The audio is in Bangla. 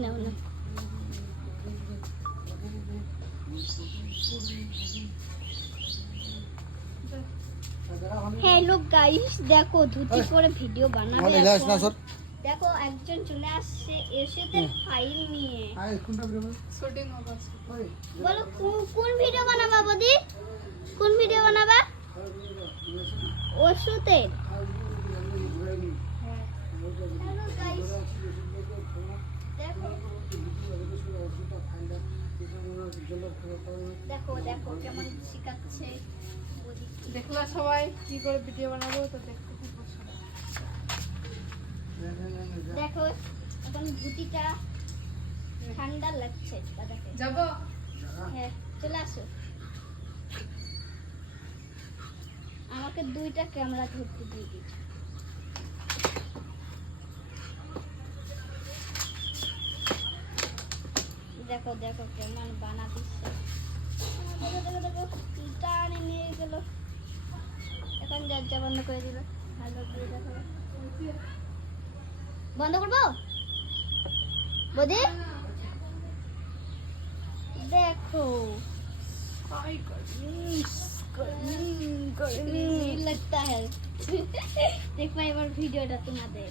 নাও না। হ্যালো গাইস, দেখো ধুতি পরে ভিডিও বানাবে এখন। দেখো একজন চলে আসছে এসে তার ফাইল নিয়ে। বলো কোন ভিডিও বানাবা বদি? কোন ভিডিও বানাবা? ওষুধের। হ্যালো গাইস, দেখো দেখো দেখো কেমন শিখাচ্ছে। দেখলো সবাই কি করে ভিডিও বানাবো, তো দেখতে থাকো সবাই। দেখো এখন ধুতিটা ঠান্ডা লাগছে দাদাকে। যাবো? হ্যাঁ চলে আসো। আমাকে 2টা ক্যামেরা ধরতে দিয়ে দিয়েছে। দেখো দেখো কেমন বানা দিচ্ছে। দেখো দেখো দেখো টানে নিয়ে গেল। এখন দরজা বন্ধ করে দিল। ভালো করে দেখো। বন্ধ করবো বদি? দেখো गर्मी लगता है। देख पाए वीडियोটা তোমাদের।